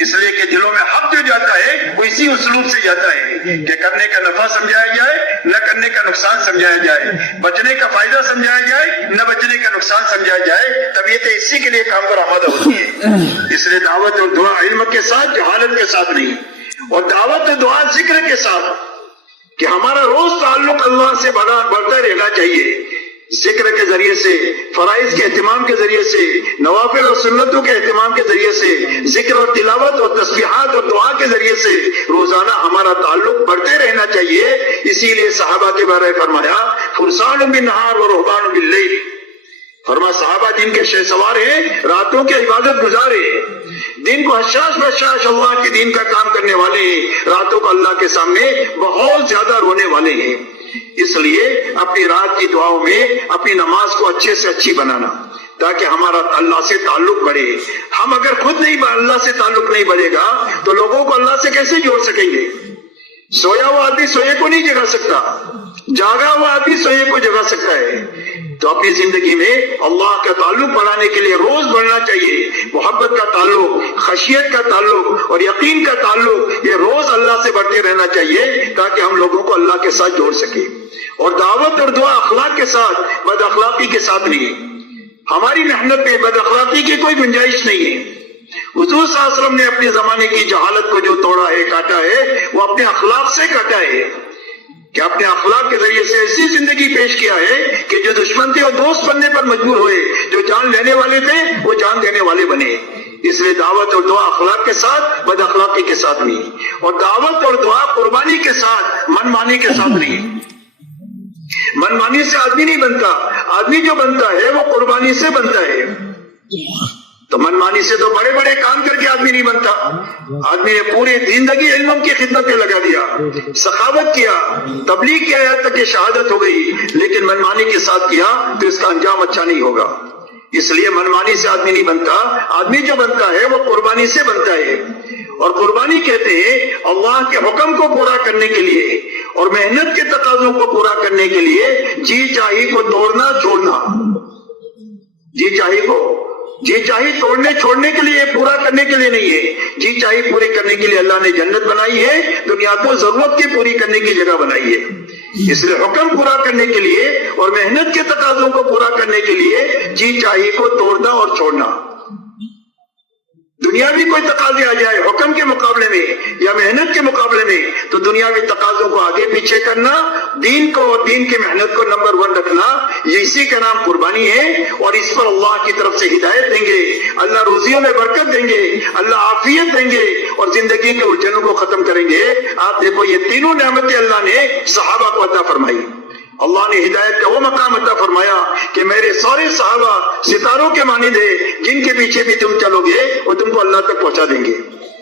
اس لیے کہ دلوں میں حق جو جاتا ہے وہ اسی اسلوب سے جاتا ہے کہ کرنے کا نفع سمجھایا جائے، نہ کرنے کا نقصان سمجھایا جائے، بچنے کا فائدہ سمجھایا جائے، نہ بچنے کا نقصان سمجھایا جائے. طبیعتیں اسی کے لیے کام پر آمادہ ہوتی ہے. اس لیے دعوت اور دعا علم کے ساتھ، جہالت کے ساتھ نہیں. اور دعوت اور دعا ذکر کے ساتھ، کہ ہمارا روز تعلق اللہ سے بڑھتا رہنا چاہیے. ذکر کے ذریعے سے، فرائض کے اہتمام کے ذریعے سے، نوافل اور سنتوں کے اہتمام کے ذریعے سے، ذکر اور تلاوت اور تسبیحات اور دعا کے ذریعے سے روزانہ ہمارا تعلق بڑھتے رہنا چاہیے. اسی لیے صحابہ کے بارے میں فرمایا فرسان بالنہار و رہبان باللیل. فرما صحابہ دن کے شہ سوار ہیں، راتوں کے عبادت گزار ہیں. دن کو حشاش بشاش اللہ کے دین کا کام کرنے والے ہیں، راتوں کو اللہ کے سامنے بہت زیادہ رونے والے ہیں. اس لیے اپنی رات کی دعاؤں میں اپنی نماز کو اچھے سے اچھی بنانا تاکہ ہمارا اللہ سے تعلق بڑھے. ہم اگر خود نہیں اللہ سے تعلق نہیں بڑھے گا تو لوگوں کو اللہ سے کیسے جوڑ سکیں گے؟ سویا ہوا آدمی سوئے کو نہیں جگا سکتا، جاگا ہوا آدمی سوئے کو جگا سکتا ہے. تو اپنی زندگی میں اللہ کا تعلق بڑھانے کے لیے روز بڑھنا چاہیے. محبت کا تعلق، خشیت کا تعلق اور یقین کا تعلق، یہ روز اللہ سے بڑھتے رہنا چاہیے تاکہ ہم لوگوں کو اللہ کے ساتھ جوڑ سکیں. اور دعوت اور دعا اخلاق کے ساتھ، بد اخلاقی کے ساتھ نہیں. ہماری محنت میں بد اخلاقی کی کوئی گنجائش نہیں ہے. حضور صلی اللہ علیہ وسلم نے اپنے زمانے کی جہالت کو جو توڑا ہے، کاٹا ہے، وہ اپنے اخلاق سے کاٹا ہے کہ اپنے اخلاق کے ذریعے سے ایسی زندگی پیش کیا ہے کہ جو دشمن تھے وہ دوست بننے پر مجبور ہوئے، جو جان لینے والے تھے وہ جان دینے والے بنے. اس لیے دعوت اور دعا اخلاق کے ساتھ، بد اخلاقی کے ساتھ نہیں. اور دعوت اور دعا قربانی کے ساتھ، من مانی کے ساتھ نہیں. من مانی سے آدمی نہیں بنتا. آدمی جو بنتا ہے وہ قربانی سے بنتا ہے. تو من مانی سے تو بڑے بڑے کام کر کے آدمی نہیں بنتا. آدمی نے پوری زندگی علم کی خدمت میں لگا دیا، سخاوت کیا، تبلیغ کیا، یہاں تک کہ شہادت ہو گئی، لیکن من مانی کے ساتھ کیا تو اس کا انجام اچھا نہیں ہوگا. اس لیے من مانی سے آدمی نہیں بنتا. آدمی جو بنتا ہے وہ قربانی سے بنتا ہے. اور قربانی کہتے ہیں اللہ کے حکم کو پورا کرنے کے لیے اور محنت کے تقاضوں کو پورا کرنے کے لیے جی چاہی کو توڑنا چھوڑنا. جی چاہی توڑنے چھوڑنے کے لیے، پورا کرنے کے لیے نہیں ہے. جی چاہی پوری کرنے کے لیے اللہ نے جنت بنائی ہے، دنیا کو ضرورت کی پوری کرنے کی جگہ بنائی ہے. اس لیے حکم پورا کرنے کے لیے اور محنت کے تقاضوں کو پورا کرنے کے لیے جی چاہی کو توڑنا اور چھوڑنا. دنیاوی کوئی تقاضے آ جائے حکم کے مقابلے میں یا محنت کے مقابلے میں تو دنیاوی تقاضوں کو آگے پیچھے کرنا، دین کو اور دین کی محنت کو نمبر 1 رکھنا، یہ اسی کا نام قربانی ہے. اور اس پر اللہ کی طرف سے ہدایت دیں گے، اللہ روزیوں میں برکت دیں گے، اللہ عافیت دیں گے اور زندگی کے الجھنوں کو ختم کریں گے. آپ دیکھو یہ تینوں نعمتیں اللہ نے صحابہ کو عطا فرمائی. اللہ نے ہدایت کا وہ مقام عطا فرمایا کہ میرے سارے صحابہ ستاروں کے مانند ہیں، جن کے پیچھے بھی تم چلو گے وہ تم کو اللہ تک پہنچا دیں گے.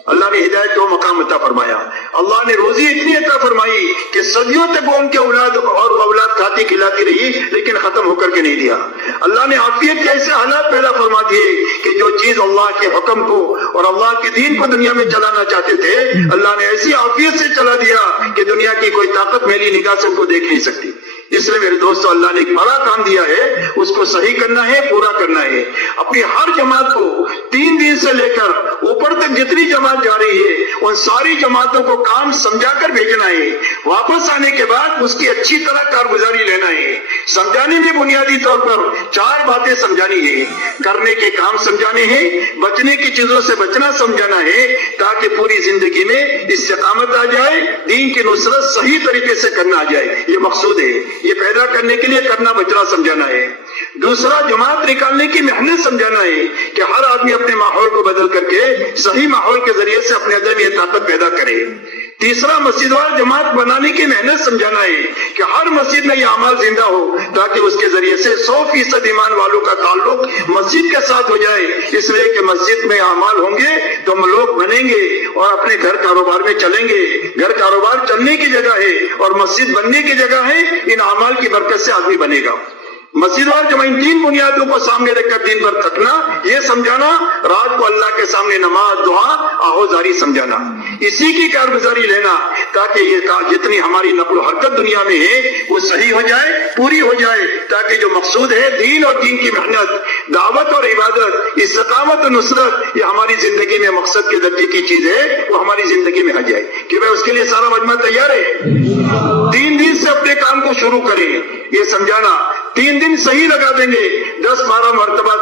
اللہ نے ہدایت کا وہ مقام عطا فرمایا. اللہ نے روزی اتنی عطا فرمائی کہ صدیوں تک وہ ان کے اولاد اور اولاد کھاتی کھلاتی رہی لیکن ختم ہو کر کے نہیں دیا. اللہ نے عافیت کے ایسے حالات پیدا فرما دیے کہ جو چیز اللہ کے حکم کو اور اللہ کے دین کو دنیا میں چلانا چاہتے تھے، اللہ نے ایسی عافیت سے چلا دیا کہ دنیا کی کوئی طاقت میری نگاہ سے ان کو دیکھ نہیں سکتی. اس لیے میرے دوستو اللہ نے ایک بڑا کام دیا ہے، اس کو صحیح کرنا ہے، پورا کرنا ہے. اپنی ہر جماعت کو 3 دن سے لے کر اوپر تک جتنی جماعت جا رہی ہے ان ساری جماعتوں کو کام سمجھا کر بھیجنا ہے. واپس آنے کے بعد اس کی اچھی طرح کارگزاری لینا ہے. سمجھانے میں بنیادی طور پر 4 باتیں سمجھانی ہے. کرنے کے کام سمجھانے ہیں، بچنے کی چیزوں سے بچنا سمجھانا ہے تاکہ پوری زندگی میں استقامت آ جائے، دین کی نصرت صحیح طریقے سے کرنا آ جائے. یہ مقصود ہے. یہ پیدا کرنے کے لیے کرنا بچنا سمجھانا ہے. دوسرا جماعت نکالنے کی محنت سمجھانا ہے کہ ہر آدمی اپنے ماحول کو بدل کر کے صحیح ماحول کے ذریعے سے اپنے اندر یہ طاقت پیدا کرے. تیسرا مسجد وار جماعت بنانے کی محنت سمجھانا ہے کہ ہر مسجد میں یہ اعمال زندہ ہو تاکہ اس کے ذریعے سے 100% ایمان والوں کا تعلق مسجد کے ساتھ ہو جائے. اس لیے کہ مسجد میں اعمال ہوں گے تو ہم لوگ بنیں گے اور اپنے گھر کاروبار میں چلیں گے. گھر کاروبار چلنے کی جگہ ہے اور مسجد بننے کی جگہ ہے. ان اعمال کی برکت سے آدمی بنے گا. مسجد وار جب ان 3 بنیادوں کو سامنے رکھ کر دن بھر تھکنا، یہ سمجھانا، رات کو اللہ کے سامنے نماز، دعا، آہوزاری سمجھانا، اسی کی کارگزاری لینا تاکہ یہ جتنی ہماری نقل و حرکت دنیا میں ہے وہ صحیح ہو جائے، پوری ہو جائے، تاکہ جو مقصود ہے دین اور دین کی محنت، دعوت اور عبادت، استقامت اور نصرت، یہ ہماری زندگی میں مقصد کے درجے کی چیز ہے، وہ ہماری زندگی میں آ جائے. کہ بھائی اس کے لیے سارا مجمع تیار ہے. 3 دن سے اپنے کام کو شروع کریں. یہ سمجھانا 3 دن صحیح لگا دیں گے 10-12 مرتبہ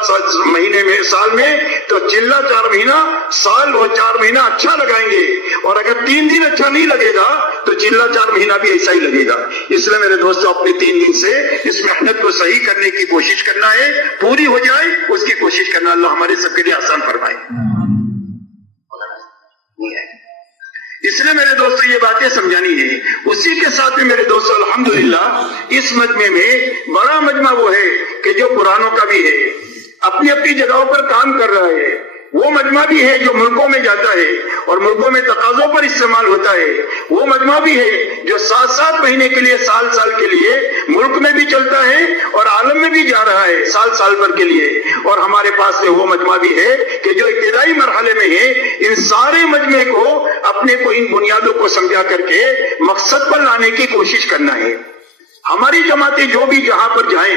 مہینے میں، سال میں، تو چلہ 4 مہینہ، سال اور 4 مہینہ اچھا لگائیں گے. اور اگر 3 دن اچھا نہیں لگے گا تو چلہ 4 مہینہ بھی ایسا ہی لگے گا. اس لیے میرے دوستو اپنے 3 دن سے اس محنت کو صحیح کرنے کی کوشش کرنا ہے، پوری ہو جائے اس کی کوشش کرنا. اللہ ہمارے سب کے لیے آسان فرمائے. اس لیے میرے دوستو یہ باتیں سمجھانی ہے. اسی کے ساتھ میں میرے دوستو الحمدللہ اس مجمع میں بڑا مجمع وہ ہے کہ جو قرآنوں کا بھی ہے، اپنی اپنی جگہوں پر کام کر رہا ہے. وہ مجمع بھی ہے جو ملکوں میں جاتا ہے اور ملکوں میں تقاضوں پر استعمال ہوتا ہے. وہ مجمع بھی ہے جو 7 مہینے کے لیے، سال کے لیے ملک میں بھی چلتا ہے اور عالم میں بھی جا رہا ہے سال بھر کے لیے. اور ہمارے پاس میں وہ مجمع بھی ہے کہ جو ابتدائی مرحلے میں ہے. ان سارے مجمع کو اپنے کو ان بنیادوں کو سمجھا کر کے مقصد پر لانے کی کوشش کرنا ہے. ہماری جماعتیں جو بھی جہاں پر جائیں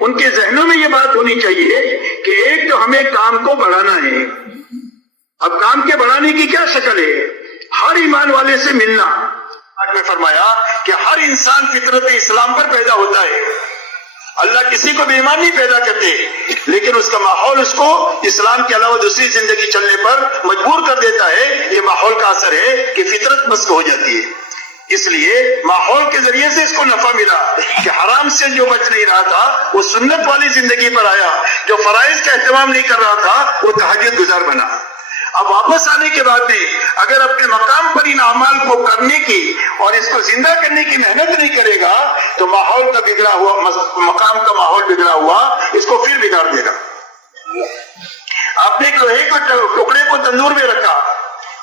ان کے ذہنوں میں یہ بات ہونی چاہیے کہ ایک تو ہمیں کام کو بڑھانا ہے. اب کام کے بڑھانے کی کیا شکل ہے؟ ہر ایمان والے سے ملنا. آج میں فرمایا کہ ہر انسان فطرت اسلام پر پیدا ہوتا ہے. اللہ کسی کو بے ایمان نہیں پیدا کرتے، لیکن اس کا ماحول اس کو اسلام کے علاوہ دوسری زندگی چلنے پر مجبور کر دیتا ہے. یہ ماحول کا اثر ہے کہ فطرت مسخ ہو جاتی ہے. اس لیے ماحول کے ذریعے سے اس کو نفع ملا کہ حرام سے جو بچ نہیں رہا تھا وہ سنت والی زندگی پر آیا، جو فرائض کا اہتمام نہیں کر رہا تھا وہ تہجد گزار بنا. اب واپس آنے کے بعد میں اگر اپنے مقام پر ان اعمال کو کرنے کی اور اس کو زندہ کرنے کی محنت نہیں کرے گا تو ماحول کا بگڑا ہوا، مقام کا ماحول بگڑا ہوا اس کو پھر بگاڑ دے گا. آپ نے لوہے کے ٹکڑے کو تندور میں رکھا،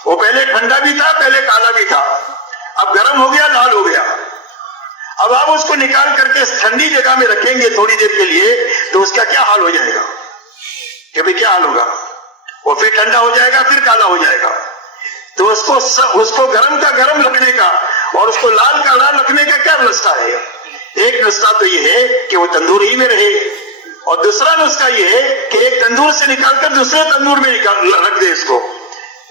وہ پہلے ٹھنڈا بھی تھا، پہلے کالا بھی تھا، اب گرم ہو گیا، لال ہو گیا. اب آپ اس کو نکال کر کے ٹھنڈی جگہ میں رکھیں گے تھوڑی دیر کے لیے تو اس کا کیا حال ہو جائے گا کہ بھئی کیا حال ہوگا؟ وہ پھر ٹھنڈا ہو جائے گا، پھر کالا ہو جائے گا. تو اس کو گرم کا گرم رکھنے کا اور اس کو لال کا لال رکھنے کا کیا نسخہ ہے؟ ایک نسخہ تو یہ ہے کہ وہ تندور ہی میں رہے، اور دوسرا نسخہ یہ ہے کہ ایک تندور سے نکال کر دوسرے تندور میں رکھ دے اس کو.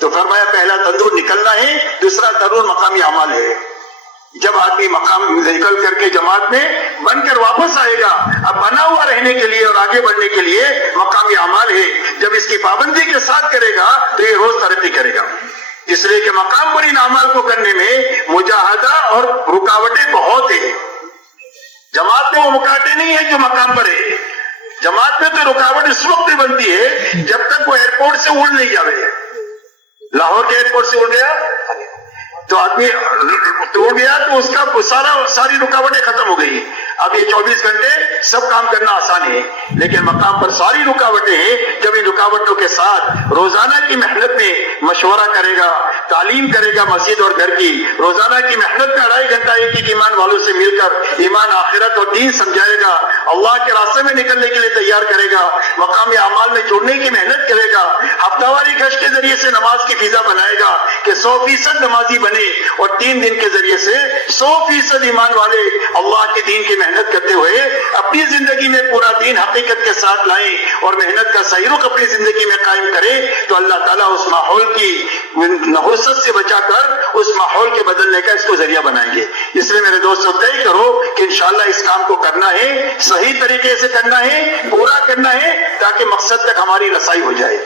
تو فرمایا پہلا تندور نکلنا ہے، دوسرا تندور مقامی اعمال ہے. جب آدمی مقام نکل کر کے جماعت میں بن کر واپس آئے گا، اب بنا ہوا رہنے کے لیے اور آگے بڑھنے کے لیے مقامی اعمال ہے. جب اس کی پابندی کے ساتھ کرے گا تو یہ روز ترقی کرے گا. اس لیے کہ مقام پر ان اعمال کو کرنے میں مجاہدہ اور رکاوٹیں بہت ہیں. جماعت میں وہ مکاٹے نہیں ہیں جو مقام پر ہے. جماعت میں تو رکاوٹ اس وقت بنتی ہے جب تک وہ ایئرپورٹ سے اڑ نہیں جاوے. لاہور کے ایئرپورٹ سے اڑ گیا تو آدمی توڑ گیا تو اس کا ساری رکاوٹیں ختم ہو گئی. اب یہ 24 گھنٹے سب کام کرنا آسان ہے، لیکن مقام پر ساری رکاوٹیں ہیں. جب ان رکاوٹوں کے ساتھ روزانہ کی محنت میں مشورہ کرے گا، تعلیم کرے گا مسجد اور گھر کی، روزانہ کی محنت میں 2.5 گھنٹہ ایک ایمان والوں سے مل کر ایمان آخرت اور دین سمجھائے گا، اللہ کے راستے میں نکلنے کے لیے تیار کرے گا، مقامی اعمال میں جڑنے کی محنت کرے گا، ہفتہ واری گشت کے ذریعے سے نماز کی فضا بنائے گا کہ 100% نمازی بنے، اور 3 دن کے ذریعے سے 100% ایمان والے اللہ کے دین کی محنت کرتے ہوئے اپنی زندگی میں پورا دین حقیقت کے ساتھ لائیں اور محنت کا صحیح رخ اپنی زندگی میں قائم کرے، تو اللہ تعالیٰ اس ماحول کی نحوست سے بچا کر اس ماحول کے بدلنے کا اس کو ذریعہ بنائیں گے. اس لیے میرے دوستو طے کرو کہ انشاءاللہ اس کام کو کرنا ہے، صحیح طریقے سے کرنا ہے، پورا کرنا ہے تاکہ مقصد تک ہماری رسائی ہو جائے.